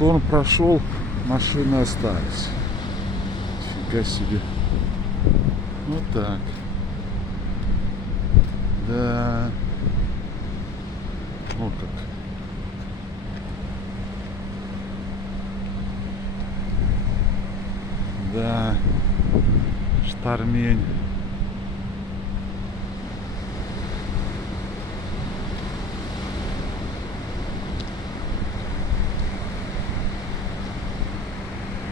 Шторм прошел, машины остались. Фига себе. Вот так. Да. Вот как. Да. Штормень.